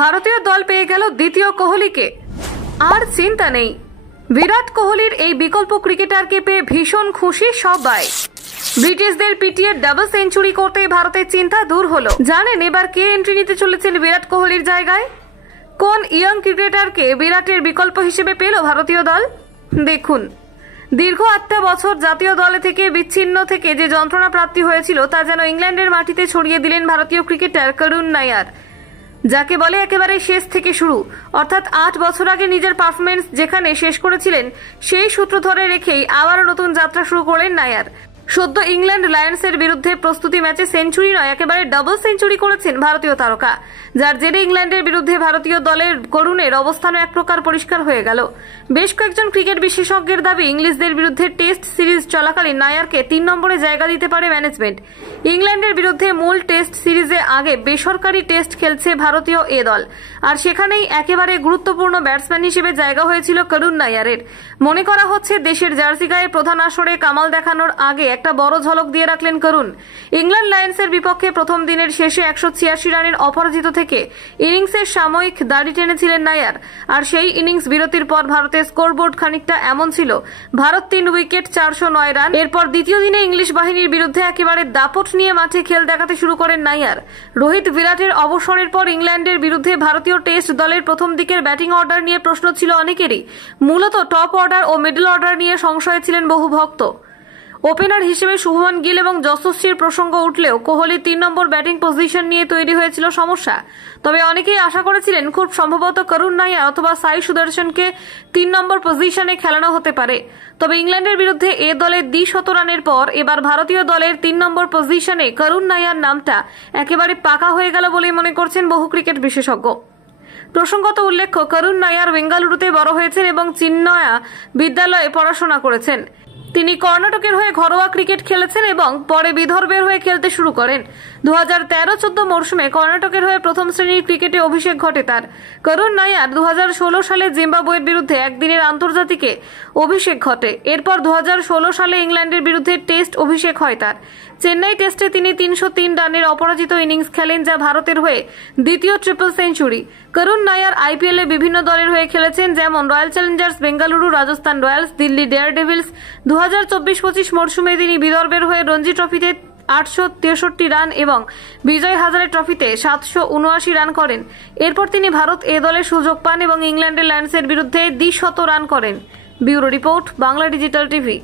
ভারতীয় দল পেয়ে গেল দ্বিতীয় কোহলিকে। আর চিন্তা নেই, বিরাট কোহলির এই বিকল্প ক্রিকেটারকে পেয়ে ভীষণ খুশি সবাই। ব্রিটিশদের পিটিয়ে ডাবল সেঞ্চুরি করতেই ভারতের চিন্তা দূর হলো। জানেন এবার কে এন্ট্রি নিতে চলেছেন বিরাট কোহলির জায়গায়? কোন ইয়ং ক্রিকেটারকে বিরাটের বিকল্প হিসেবে পেল ভারতীয় দল? দেখুন, দীর্ঘ 8 বছর জাতীয় দলে থেকে বিচ্ছিন্ন থেকে যে যন্ত্রণা প্রাপ্তি হয়েছিল তা যেন ইংল্যান্ডের মাটিতে ছড়িয়ে দিলেন ভারতীয় ক্রিকেটার করুণ নায়ার, যাকে বলে একেবারে শেষ থেকে শুরু। অর্থাৎ 8 বছর আগে নিজের পারফরমেন্স যেখানে শেষ করেছিলেন সেই সূত্র ধরে রেখেই আবারও নতুন যাত্রা শুরু করলেন নায়ার। সদ্য ইংল্যান্ড লায়ন্সের বিরুদ্ধে প্রস্তুতি ম্যাচে সেঞ্চুরি নয়, একেবারে ডাবল সেঞ্চুরি করেছেন ভারতীয় তারকা, যার জেরে ইংল্যান্ডের বিরুদ্ধে ভারতীয় দলের করুণের অবস্থানও এক প্রকার পরিষ্কার হয়ে গেল। বেশ কয়েকজন ক্রিকেট বিশেষজ্ঞের দাবি, ইংলিশদের বিরুদ্ধে টেস্ট সিরিজ চলাকালীন নায়ারকে 3 নম্বরে জায়গা দিতে পারে ম্যানেজমেন্ট। ইংল্যান্ডের বিরুদ্ধে মূল টেস্ট সিরিজে আগে বেসরকারি টেস্ট খেলছে ভারতীয় এ দল, আর সেখানেই একেবারে গুরুত্বপূর্ণ ব্যাটসম্যান হিসেবে জায়গা হয়েছিল করুণ নায়ারের। মনে করা হচ্ছে দেশের জার্সি গায়ে প্রধান আসরে কামাল দেখানোর আগে একটা বড় ঝলক দিয়ে রাখলেন করুণ। ইংল্যান্ড লায়ন্সের বিপক্ষে প্রথম দিনের শেষে 186 রানের অপরাজিত থেকে ইনিংসের সাময়িক দাড়ি টেনেছিলেন নায়ার। আর সেই ইনিংস বিরতির পর ভারতের স্কোরবোর্ড খানিকটা এমন ছিল, ভারত 3 উইকেট 409 রান। এরপর দ্বিতীয় দিনে ইংলিশ বাহিনীর বিরুদ্ধে একেবারে দাপট নিয়ে মাঠে খেল দেখাতে শুরু করেন নায়ার। রোহিত বিরাটের অবসরের পর ইংল্যান্ডের বিরুদ্ধে ভারতীয় টেস্ট দলের প্রথম দিকের ব্যাটিং অর্ডার নিয়ে প্রশ্ন ছিল অনেকেরই। মূলত টপ অর্ডার ও মিডল অর্ডার নিয়ে সংশয়ে ছিলেন বহু ভক্ত। ওপেনার হিসেবে শুভমান গিল এবং যশস্বীর প্রসঙ্গ উঠলেও কোহলি 3 নম্বর ব্যাটিং পজিশন নিয়ে তৈরি হয়েছিল সমস্যা। তবে অনেকেই আশা করেছিলেন খুব সম্ভবত করুণ নায়ার অথবা সাই সুদর্শনকে 3 নম্বর পজিশনে খেলানো হতে পারে। তবে ইংল্যান্ডের বিরুদ্ধে এ দলের 200 রানের পর এবার ভারতীয় দলের 3 নম্বর পজিশনে করুণ নায়ার নামটা একেবারে পাকা হয়ে গেল বলেই মনে করছেন বহু ক্রিকেট বিশেষজ্ঞ। প্রসঙ্গত উল্লেখ্য, করুণ নায়ার বেঙ্গালুরুতে বড় হয়েছেন এবং চিন্ময়া বিদ্যালয়ে পড়াশোনা করেছেন। তিনি কর্ণাটকের হয়ে ঘরোয়া ক্রিকেট খেলেছেন এবং পরে বিদর্ভের হয়ে খেলতে শুরু করেন। 2013-14 মরশুমে কর্ণাটকের হয়ে প্রথম শ্রেণীর ক্রিকেটে অভিষেক ঘটে তার। করুণ নায়ার 2016 সালে জিম্বাবুয়ের বিরুদ্ধে একদিনের আন্তর্জাতিকে অভিষেক ঘটে। এরপর 2016 সালে ইংল্যান্ডের বিরুদ্ধে টেস্ট অভিষেক হয় তার। চেন্নাই টেস্টে তিনি 303 রানের অপরাজিত ইনিংস খেলেন, যা ভারতের হয়ে দ্বিতীয় ট্রিপল সেঞ্চুরি। করুণ নায়ার আইপিএল এ বিভিন্ন দলের হয়ে খেলেছেন, যেমন royal Challengers Bengaluru, Rajasthan Royals, Delhi daredevils. 2024-25 মরশুমে তিনি বিদর্ভের হয়ে রঞ্জি ট্রফিতে 863 রান এবং বিজয় হাজারে ট্রফিতে 779 রান করেন। এরপর তিনি ভারত এ দলের সুযোগ পান এবং ইংল্যান্ডের লায়ন্সের বিরুদ্ধে 200 রান করেন। Bureau report, Bangla digital TV.